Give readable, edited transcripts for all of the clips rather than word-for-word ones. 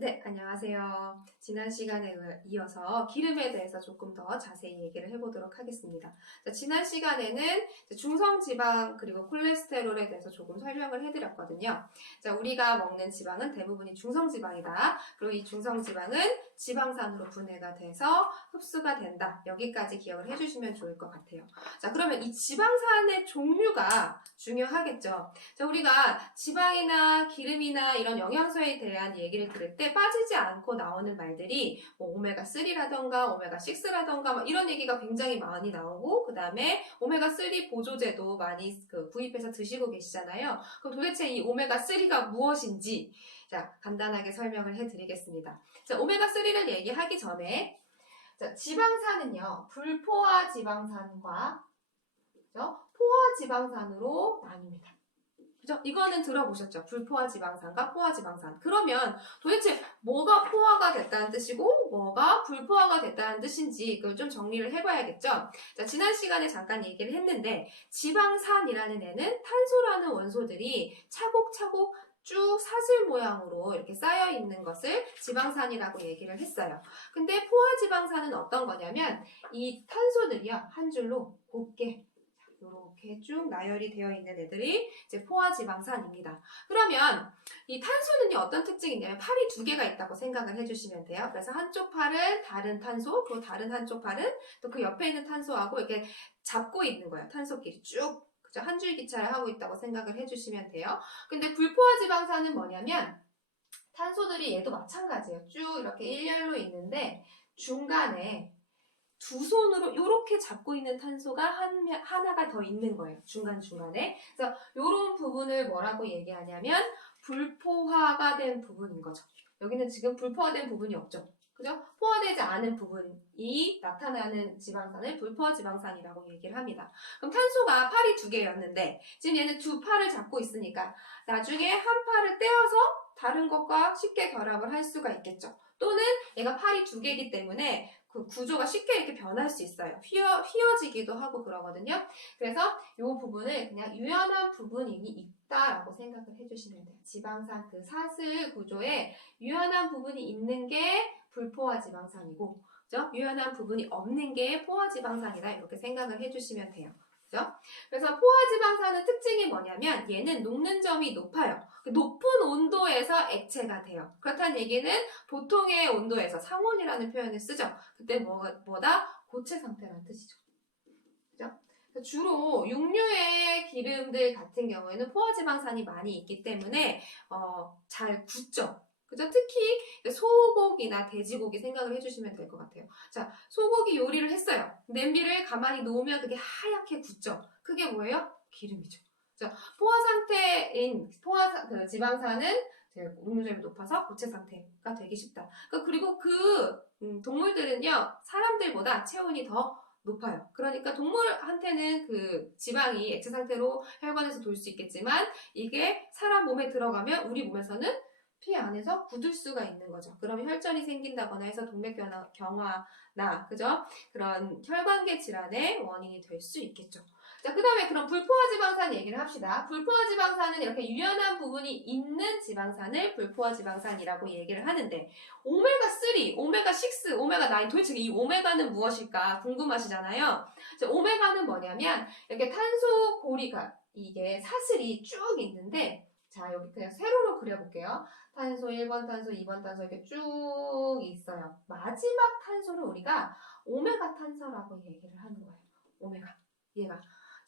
네, 안녕하세요. 지난 시간에 이어서 기름에 대해서 조금 더 자세히 얘기를 해보도록 하겠습니다. 자, 지난 시간에는 중성지방 그리고 콜레스테롤에 대해서 조금 설명을 해드렸거든요. 자, 우리가 먹는 지방은 대부분이 중성지방이다. 그리고 이 중성지방은 지방산으로 분해가 돼서 흡수가 된다. 여기까지 기억을 해주시면 좋을 것 같아요. 자, 그러면 이 지방산의 종류가 중요하겠죠. 자, 우리가 지방이나 기름이나 이런 영양소에 대한 얘기를 들을 때 빠지지 않고 나오는 말들이 뭐 오메가3라던가 오메가6라던가 이런 얘기가 굉장히 많이 나오고, 그 다음에 오메가3 보조제도 많이 구입해서 드시고 계시잖아요. 그럼 도대체 이 오메가3가 무엇인지 자, 간단하게 설명을 해드리겠습니다. 자, 오메가3를 얘기하기 전에 자, 지방산은요, 불포화 지방산과 포화 지방산으로 나뉩니다. 그죠? 이거는 들어보셨죠? 불포화 지방산과 포화 지방산. 그러면 도대체 뭐가 포화가 됐다는 뜻이고 뭐가 불포화가 됐다는 뜻인지 그걸 좀 정리를 해봐야겠죠? 자, 지난 시간에 잠깐 얘기를 했는데 지방산이라는 애는 탄소라는 원소들이 차곡차곡 쭉 사슬 모양으로 이렇게 쌓여 있는 것을 지방산이라고 얘기를 했어요. 근데 포화 지방산은 어떤 거냐면 이 탄소들이요, 한 줄로 곱게 이렇게 쭉 나열이 되어 있는 애들이 이제 포화지방산입니다. 그러면 이 탄소는요, 어떤 특징이 있냐면 팔이 두 개가 있다고 생각을 해주시면 돼요. 그래서 한쪽 팔은 다른 탄소, 그 다른 한쪽 팔은 또 그 옆에 있는 탄소하고 이렇게 잡고 있는 거예요. 탄소끼리 쭉. 그죠? 한 줄 기차를 하고 있다고 생각을 해주시면 돼요. 근데 불포화지방산은 뭐냐면 탄소들이 얘도 마찬가지예요. 쭉 이렇게 일렬로 있는데 중간에 두 손으로 이렇게 잡고 있는 탄소가 하나가 더 있는 거예요. 중간중간에. 그래서 이런 부분을 뭐라고 얘기하냐면 불포화가 된 부분인 거죠. 여기는 지금 불포화된 부분이 없죠. 그죠? 포화되지 않은 부분이 나타나는 지방산을 불포화 지방산이라고 얘기를 합니다. 그럼 탄소가 팔이 두 개였는데 지금 얘는 두 팔을 잡고 있으니까 나중에 한 팔을 떼어서 다른 것과 쉽게 결합을 할 수가 있겠죠. 또는 얘가 팔이 두 개이기 때문에 그 구조가 쉽게 이렇게 변할 수 있어요. 휘어지기도 하고 그러거든요. 그래서 이 부분을 그냥 유연한 부분이 있다라고 생각을 해주시면 돼요. 지방산 그 사슬 구조에 유연한 부분이 있는 게 불포화 지방산이고, 그죠? 유연한 부분이 없는 게 포화 지방산이다 이렇게 생각을 해주시면 돼요. 그죠? 그래서 포화지방산의 특징이 뭐냐면 얘는 녹는 점이 높아요. 높은 온도에서 액체가 돼요. 그렇다는 얘기는 보통의 온도에서 상온이라는 표현을 쓰죠. 그때 뭐다? 고체 상태라는 뜻이죠. 그죠? 주로 육류의 기름들 같은 경우에는 포화지방산이 많이 있기 때문에 잘 굳죠. 그죠? 특히 소고기나 돼지고기 생각을 해주시면 될 것 같아요. 자, 소고기 요리를 했어요. 냄비를 가만히 놓으면 그게 하얗게 굳죠. 그게 뭐예요? 기름이죠. 자, 포화 상태인 지방산은 녹유점이 높아서 고체 상태가 되기 쉽다. 그리고 동물들은요, 사람들보다 체온이 더 높아요. 그러니까 동물한테는 그 지방이 액체 상태로 혈관에서 돌 수 있겠지만 이게 사람 몸에 들어가면 우리 몸에서는 피 안에서 굳을 수가 있는 거죠. 그러면 혈전이 생긴다거나 해서 동맥경화나 그죠? 그런 혈관계 질환의 원인이 될 수 있겠죠. 자, 그 다음에 그럼 불포화지방산 얘기를 합시다. 불포화지방산은 이렇게 유연한 부분이 있는 지방산을 불포화지방산이라고 얘기를 하는데 오메가3, 오메가6, 오메가9 도대체 이 오메가는 무엇일까 궁금하시잖아요. 자, 오메가는 뭐냐면 이렇게 탄소 고리가 이게 사슬이 쭉 있는데 자, 여기 그냥 세로로 그려볼게요. 탄소 1번 탄소, 2번 탄소 이렇게 쭉 있어요. 마지막 탄소를 우리가 오메가 탄소라고 얘기를 하는 거예요. 오메가. 얘가.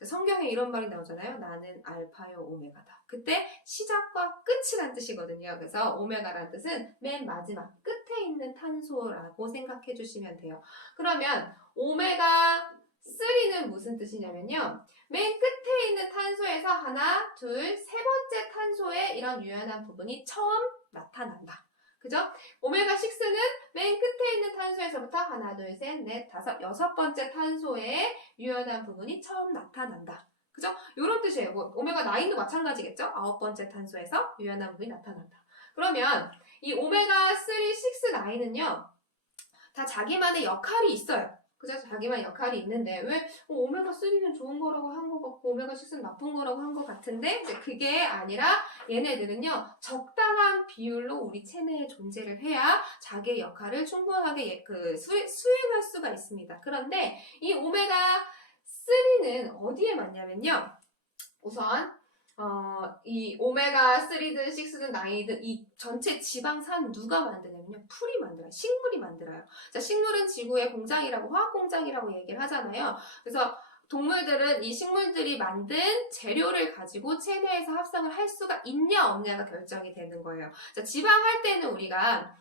성경에 이런 말이 나오잖아요. 나는 알파요 오메가다. 그때 시작과 끝이란 뜻이거든요. 그래서 오메가라는 뜻은 맨 마지막 끝에 있는 탄소라고 생각해 주시면 돼요. 그러면 오메가3는 무슨 뜻이냐면요. 맨 끝에 있는 탄소에서 하나, 둘, 세 번째 탄소에 이런 유연한 부분이 처음 나타난다. 그죠? 오메가6는 맨 끝에 있는 탄소에서부터 하나, 둘, 셋, 넷, 다섯, 여섯 번째 탄소에 유연한 부분이 처음 나타난다. 그죠? 이런 뜻이에요. 뭐, 오메가9도 마찬가지겠죠? 아홉 번째 탄소에서 유연한 부분이 나타난다. 그러면 이 오메가3, 6, 9은요, 다 자기만의 역할이 있어요. 그죠? 자기만의 역할이 있는데 왜 오메가3는 좋은 거라고 한 것 같고 오메가6는 나쁜 거라고 한 것 같은데 이제 그게 아니라 얘네들은요, 적당한 비율로 우리 체내에 존재를 해야 자기의 역할을 충분하게 수행할 수가 있습니다. 그런데 이 오메가3는 어디에 많냐면요, 우선 이 오메가3든 6든 9든 이 전체 지방산 누가 만드냐면요, 풀이 만들어요. 식물이 만들어요. 자, 식물은 지구의 공장이라고, 화학 공장이라고 얘기를 하잖아요. 그래서 동물들은 이 식물들이 만든 재료를 가지고 체내에서 합성을 할 수가 있냐 없냐가 결정이 되는 거예요. 자, 지방할 때는 우리가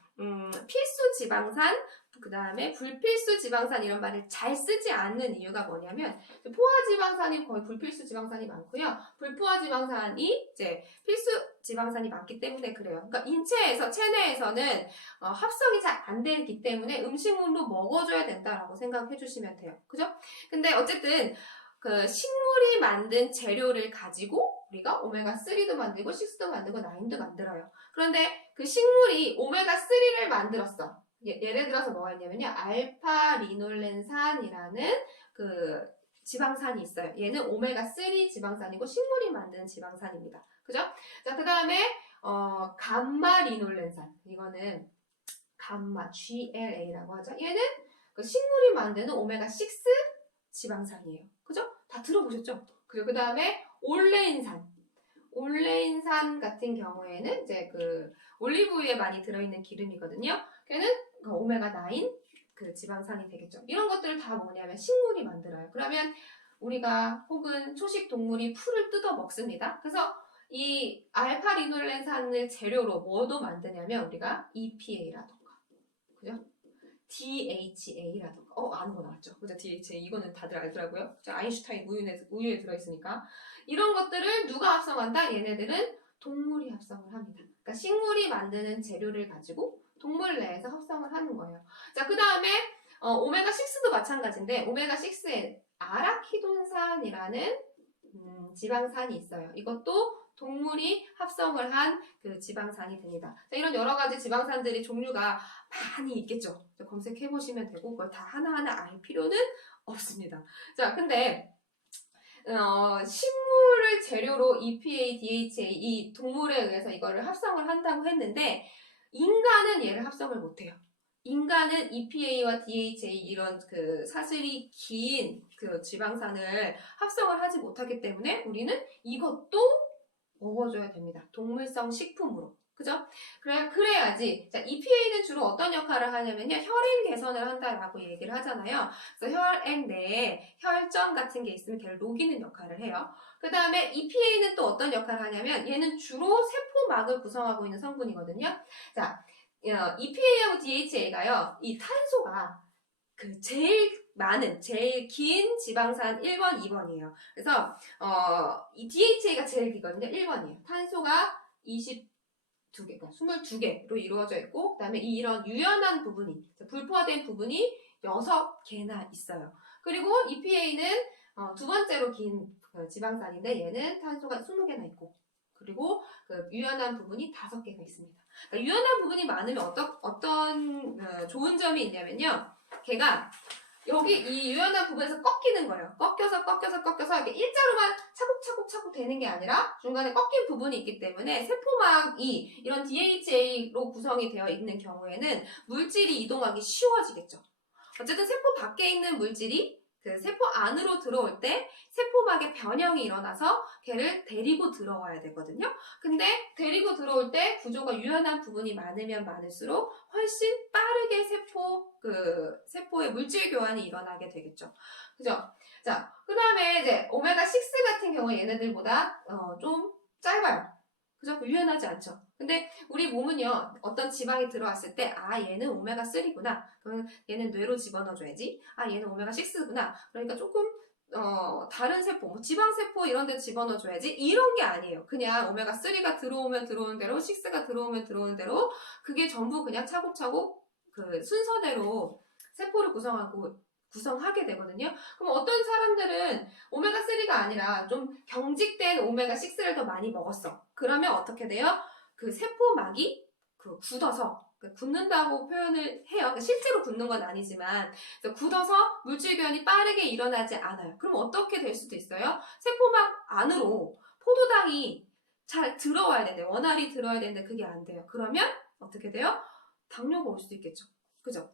필수 지방산, 그 다음에 불필수 지방산 이런 말을 잘 쓰지 않는 이유가 뭐냐면, 포화 지방산이 거의 불필수 지방산이 많고요. 불포화 지방산이 이제 필수 지방산이 많기 때문에 그래요. 그러니까 인체에서, 체내에서는 합성이 잘 안 되기 때문에 음식물로 먹어줘야 된다라고 생각해 주시면 돼요. 그죠? 근데 어쨌든 그 식물이 만든 재료를 가지고 우리가 오메가3도 만들고 6도 만들고 9도 만들어요. 그런데 그 식물이 오메가3를 만들었어. 예를 들어서 뭐가 있냐면요, 알파 리놀렌산이라는 그 지방산이 있어요. 얘는 오메가3 지방산이고 식물이 만든 지방산입니다. 그죠? 자, 그 다음에 감마 리놀렌산, 이거는 감마 GLA라고 하죠. 얘는 그 식물이 만드는 오메가6 지방산이에요. 그죠? 다 들어보셨죠? 그리고 그 다음에 올레인산 같은 경우에는 이제 그 올리브유에 많이 들어있는 기름이거든요. 걔는 그 오메가9 그 지방산이 되겠죠. 이런 것들을 다 뭐냐면 식물이 만들어요. 그러면 우리가 혹은 초식 동물이 풀을 뜯어 먹습니다. 그래서 이 알파 리놀렌산을 재료로 뭐도 만드냐면 우리가 EPA라던가, 그죠? DHA라던가, 아는 거 나왔죠? 그죠? DHA, 이거는 다들 알더라고요. 그죠? 아인슈타인 우유에 들어있으니까. 이런 것들을 누가 합성한다? 얘네들은 동물이 합성을 합니다. 그러니까 식물이 만드는 재료를 가지고 동물 내에서 합성을 하는 거예요. 자, 그 다음에 오메가6도 마찬가지인데, 오메가6에 아라키돈산이라는 지방산이 있어요. 이것도 동물이 합성을 한 그 지방산이 됩니다. 자, 이런 여러 가지 지방산들이 종류가 많이 있겠죠. 검색해 보시면 되고 그걸 다 하나하나 알 필요는 없습니다. 자, 근데 식물을 재료로 EPA, DHA 이 동물에 의해서 이거를 합성을 한다고 했는데 인간은 얘를 합성을 못해요. 인간은 EPA와 DHA 이런 그 사슬이 긴 그 지방산을 합성을 하지 못하기 때문에 우리는 이것도 먹어줘야 됩니다. 동물성 식품으로. 그죠? 그래야지. 자, EPA는 주로 어떤 역할을 하냐면요, 혈행 개선을 한다라고 얘기를 하잖아요. 그래서 혈액 내에 혈전 같은 게 있으면 걔를 녹이는 역할을 해요. 그 다음에 EPA는 또 어떤 역할을 하냐면, 얘는 주로 세포막을 구성하고 있는 성분이거든요. 자, EPA하고 DHA가요, 이 탄소가 그 제일 긴 지방산 1번, 2번이에요. 그래서, 이 DHA가 제일 기거든요. 1번이에요. 탄소가 22개, 그러니까 22개로 이루어져 있고, 그 다음에 이런 유연한 부분이, 불포화된 부분이 6개나 있어요. 그리고 EPA는 두 번째로 긴 지방산인데, 얘는 탄소가 20개나 있고, 그리고 그 유연한 부분이 5개가 있습니다. 그러니까 유연한 부분이 많으면 어떤 좋은 점이 있냐면요, 걔가 여기 이 유연한 부분에서 꺾이는 거예요. 꺾여서 이렇게 일자로만 차곡차곡 되는 게 아니라 중간에 꺾인 부분이 있기 때문에 세포막이 이런 DHA로 구성이 되어 있는 경우에는 물질이 이동하기 쉬워지겠죠. 어쨌든 세포 밖에 있는 물질이 그 세포 안으로 들어올 때 세포막의 변형이 일어나서 걔를 데리고 들어와야 되거든요. 근데 데리고 들어올 때 구조가 유연한 부분이 많으면 많을수록 훨씬 빠르게 세포의 물질 교환이 일어나게 되겠죠. 그죠? 자, 그 다음에 이제 오메가6 같은 경우에 얘네들보다 좀 짧아요. 그죠? 유연하지 않죠. 근데 우리 몸은요, 어떤 지방이 들어왔을 때, 얘는 오메가3구나. 그러면 얘는 뇌로 집어넣어줘야지. 얘는 오메가6구나. 그러니까 조금, 다른 세포, 뭐 지방세포 이런 데 집어넣어줘야지. 이런 게 아니에요. 그냥 오메가3가 들어오면 들어오는 대로, 6가 들어오면 들어오는 대로, 그게 전부 그냥 차곡차곡 그 순서대로 세포를 구성하게 되거든요. 그럼 어떤 사람들은 오메가3가 아니라 좀 경직된 오메가6를 더 많이 먹었어. 그러면 어떻게 돼요? 그 세포막이 굳어서, 굳는다고 표현을 해요. 그러니까 실제로 굳는 건 아니지만 굳어서 물질 교환이 빠르게 일어나지 않아요. 그럼 어떻게 될 수도 있어요? 세포막 안으로 포도당이 잘 들어와야 되는데, 원활히 들어야 되는데 그게 안 돼요. 그러면 어떻게 돼요? 당뇨가 올 수도 있겠죠. 그죠?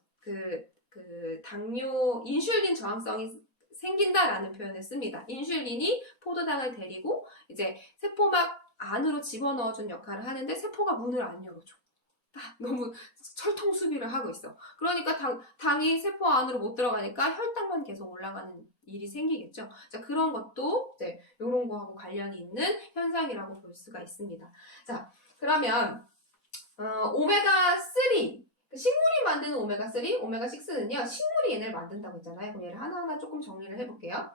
당뇨, 인슐린 저항성이 생긴다라는 표현을 씁니다. 인슐린이 포도당을 데리고 이제 세포막 안으로 집어넣어준 역할을 하는데 세포가 문을 안 열어줘. 너무 철통 수비를 하고 있어. 그러니까 당이 세포 안으로 못 들어가니까 혈당만 계속 올라가는 일이 생기겠죠. 자, 그런 것도 이제 이런 거하고 관련이 있는 현상이라고 볼 수가 있습니다. 자, 그러면 오메가3 식물이 만드는 오메가3, 오메가6는요 식물이 얘네를 만든다고 했잖아요. 그럼 얘를 하나하나 조금 정리를 해볼게요.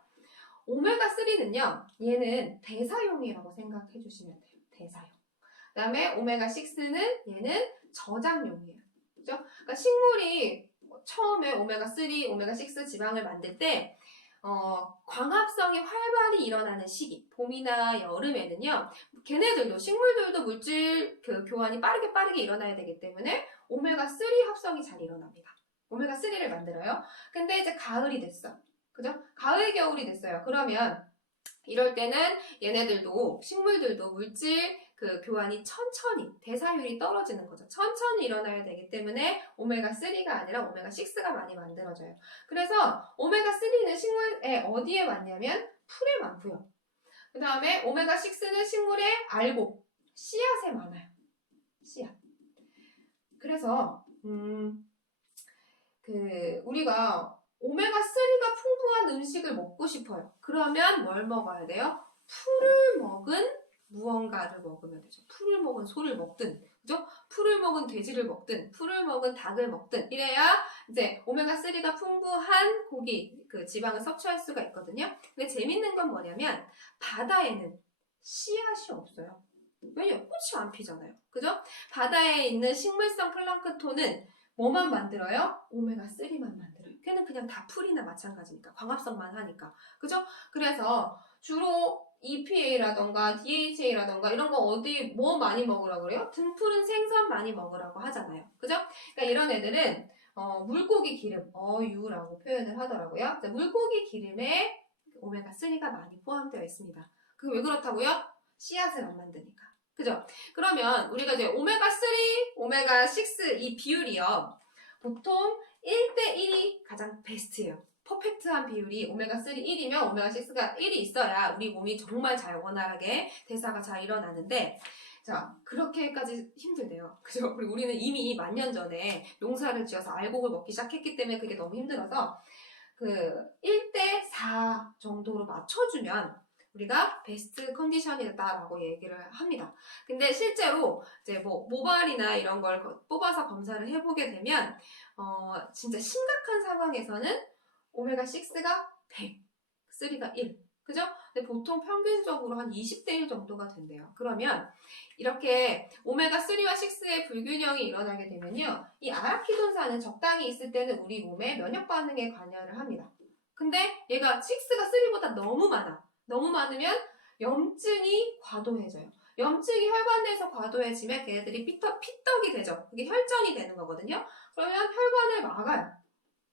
오메가3는요 얘는 대사용이라고 생각해 주시면 돼요. 대사용. 그 다음에 오메가6는 얘는 저장용이에요. 그죠? 그러니까 식물이 처음에 오메가3, 오메가6 지방을 만들 때 광합성이 활발히 일어나는 시기, 봄이나 여름에는요, 걔네들도, 식물들도 물질 교환이 빠르게 일어나야 되기 때문에 오메가3 합성이 잘 일어납니다. 오메가3를 만들어요. 근데 이제 가을이 됐어. 그죠? 가을, 겨울이 됐어요. 그러면 이럴 때는 얘네들도, 식물들도 물질 교환이 천천히, 대사율이 떨어지는 거죠. 천천히 일어나야 되기 때문에 오메가3가 아니라 오메가6가 많이 만들어져요. 그래서 오메가3는 식물에 어디에 많냐면 풀에 많고요. 그 다음에 오메가6는 식물의 알곡, 씨앗에 많아요. 씨앗. 그래서 우리가 오메가3가 풍부한 음식을 먹고 싶어요. 그러면 뭘 먹어야 돼요? 풀을 먹은 무언가를 먹으면 되죠. 풀을 먹은 소를 먹든, 그죠? 풀을 먹은 돼지를 먹든, 풀을 먹은 닭을 먹든, 이래야 이제 오메가3가 풍부한 고기, 지방을 섭취할 수가 있거든요. 근데 재밌는 건 뭐냐면, 바다에는 씨앗이 없어요. 왜냐면 꽃이 안 피잖아요. 그죠? 바다에 있는 식물성 플랑크톤은 뭐만 만들어요? 오메가3만 만들어요. 걔는 그냥 다 풀이나 마찬가지니까. 광합성만 하니까. 그죠? 그래서 주로 EPA라던가 DHA라던가 이런 거 뭐 많이 먹으라고 그래요? 등푸른 생선 많이 먹으라고 하잖아요. 그죠? 그러니까 이런 애들은 물고기 기름, 어유라고 표현을 하더라고요. 물고기 기름에 오메가3가 많이 포함되어 있습니다. 그게 왜 그렇다고요? 씨앗을 안 만드니까. 그죠? 그러면 우리가 이제 오메가3, 오메가6 이 비율이요. 보통 1대1이 가장 베스트예요. 퍼펙트한 비율이 오메가3 1이면 오메가6가 1이 있어야 우리 몸이 정말 잘 원활하게 대사가 잘 일어나는데, 자, 그렇게까지 힘들대요. 그죠? 그리고 우리는 이미 만 년 전에 농사를 지어서 알곡을 먹기 시작했기 때문에 그게 너무 힘들어서 1대4 정도로 맞춰주면 우리가 베스트 컨디션이다라고 얘기를 합니다. 근데 실제로 이제 모발이나 이런 걸 뽑아서 검사를 해보게 되면 진짜 심각한 상황에서는 오메가6가 100, 3가 1. 그죠? 근데 보통 평균적으로 한 20대 1 정도가 된대요. 그러면 이렇게 오메가3와 6의 불균형이 일어나게 되면요. 이 아라키돈산은 적당히 있을 때는 우리 몸의 면역 반응에 관여를 합니다. 근데 얘가 6가 3보다 너무 많아. 너무 많으면 염증이 과도해져요. 염증이 혈관 내에서 과도해지면 걔네들이 피떡이 되죠. 그게 혈전이 되는 거거든요. 그러면 혈관을 막아요.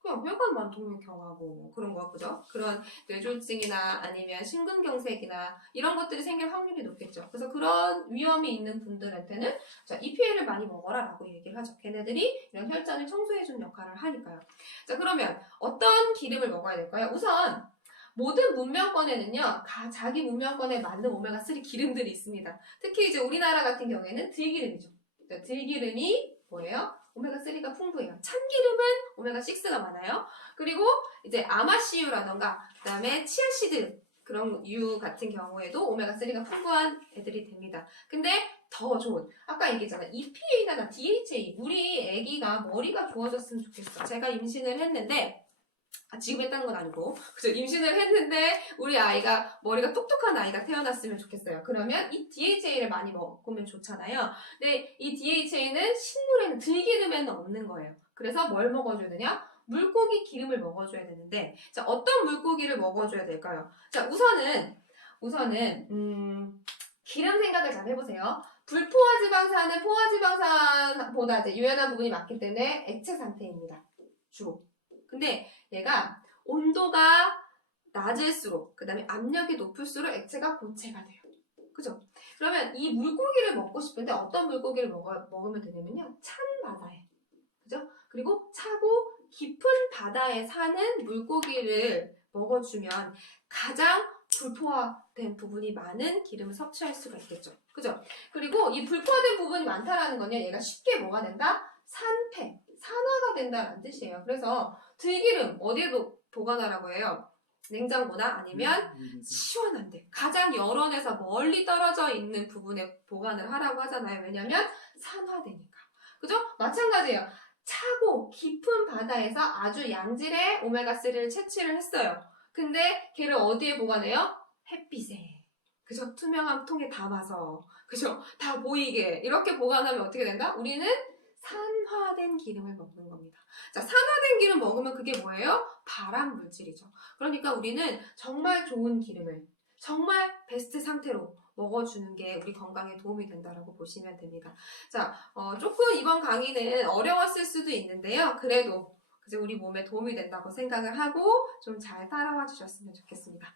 그냥 혈관만 동맥경화고 그런 거, 그죠? 그런 뇌졸중이나 아니면 심근경색이나 이런 것들이 생길 확률이 높겠죠. 그래서 그런 위험이 있는 분들한테는 EPA를 많이 먹어라 라고 얘기를 하죠. 걔네들이 이런 혈전을 청소해주는 역할을 하니까요. 자, 그러면 어떤 기름을 먹어야 될까요? 우선 모든 문명권에는요, 자기 문명권에 맞는 오메가3 기름들이 있습니다. 특히 이제 우리나라 같은 경우에는 들기름이죠. 들기름이 뭐예요? 오메가3가 풍부해요. 참기름은 오메가6가 많아요. 그리고 이제 아마씨유라던가 그 다음에 치아씨드 그런 유 같은 경우에도 오메가3가 풍부한 애들이 됩니다. 근데 더 좋은, 아까 얘기했잖아, EPA나 DHA, 우리 애기가 머리가 좋아졌으면 좋겠어. 제가 임신을 했는데 지금 했다는 건 아니고, 그죠? 임신을 했는데 우리 아이가 머리가 똑똑한 아이가 태어났으면 좋겠어요. 그러면 이 DHA를 많이 먹으면 좋잖아요. 근데 이 DHA는 식물에는, 들기름에는 없는 거예요. 그래서 뭘 먹어줘야 되냐? 물고기 기름을 먹어줘야 되는데, 자, 어떤 물고기를 먹어줘야 될까요? 자, 우선은 기름 생각을 잘 해보세요. 불포화 지방산은 포화 지방산보다 이제 유연한 부분이 많기 때문에 액체 상태입니다. 주로. 근데 얘가 온도가 낮을수록, 그 다음에 압력이 높을수록 액체가 고체가 돼요. 그죠? 그러면 이 물고기를 먹고 싶은데 어떤 물고기를 먹으면 되냐면요. 찬 바다에. 그죠? 그리고 차고 깊은 바다에 사는 물고기를 먹어주면 가장 불포화된 부분이 많은 기름을 섭취할 수가 있겠죠. 그죠? 그리고 이 불포화된 부분이 많다라는 건요, 얘가 쉽게 뭐가 된다? 산화가 된다는 뜻이에요. 그래서 들기름 어디에 보관하라고 해요? 냉장고나 아니면 시원한 데, 가장 열원에서 멀리 떨어져 있는 부분에 보관을 하라고 하잖아요. 왜냐면 산화되니까. 그죠? 마찬가지예요. 차고 깊은 바다에서 아주 양질의 오메가3를 채취를 했어요. 근데 걔를 어디에 보관해요? 햇빛에. 그죠? 투명한 통에 담아서. 그죠? 다 보이게. 이렇게 보관하면 어떻게 된다? 우리는 산화된 기름을 먹는 겁니다. 자, 산화된 기름 먹으면 그게 뭐예요? 발암 물질이죠. 그러니까 우리는 정말 좋은 기름을 정말 베스트 상태로 먹어주는 게 우리 건강에 도움이 된다고 보시면 됩니다. 자, 조금 이번 강의는 어려웠을 수도 있는데요. 그래도 우리 몸에 도움이 된다고 생각을 하고 좀 잘 따라와 주셨으면 좋겠습니다.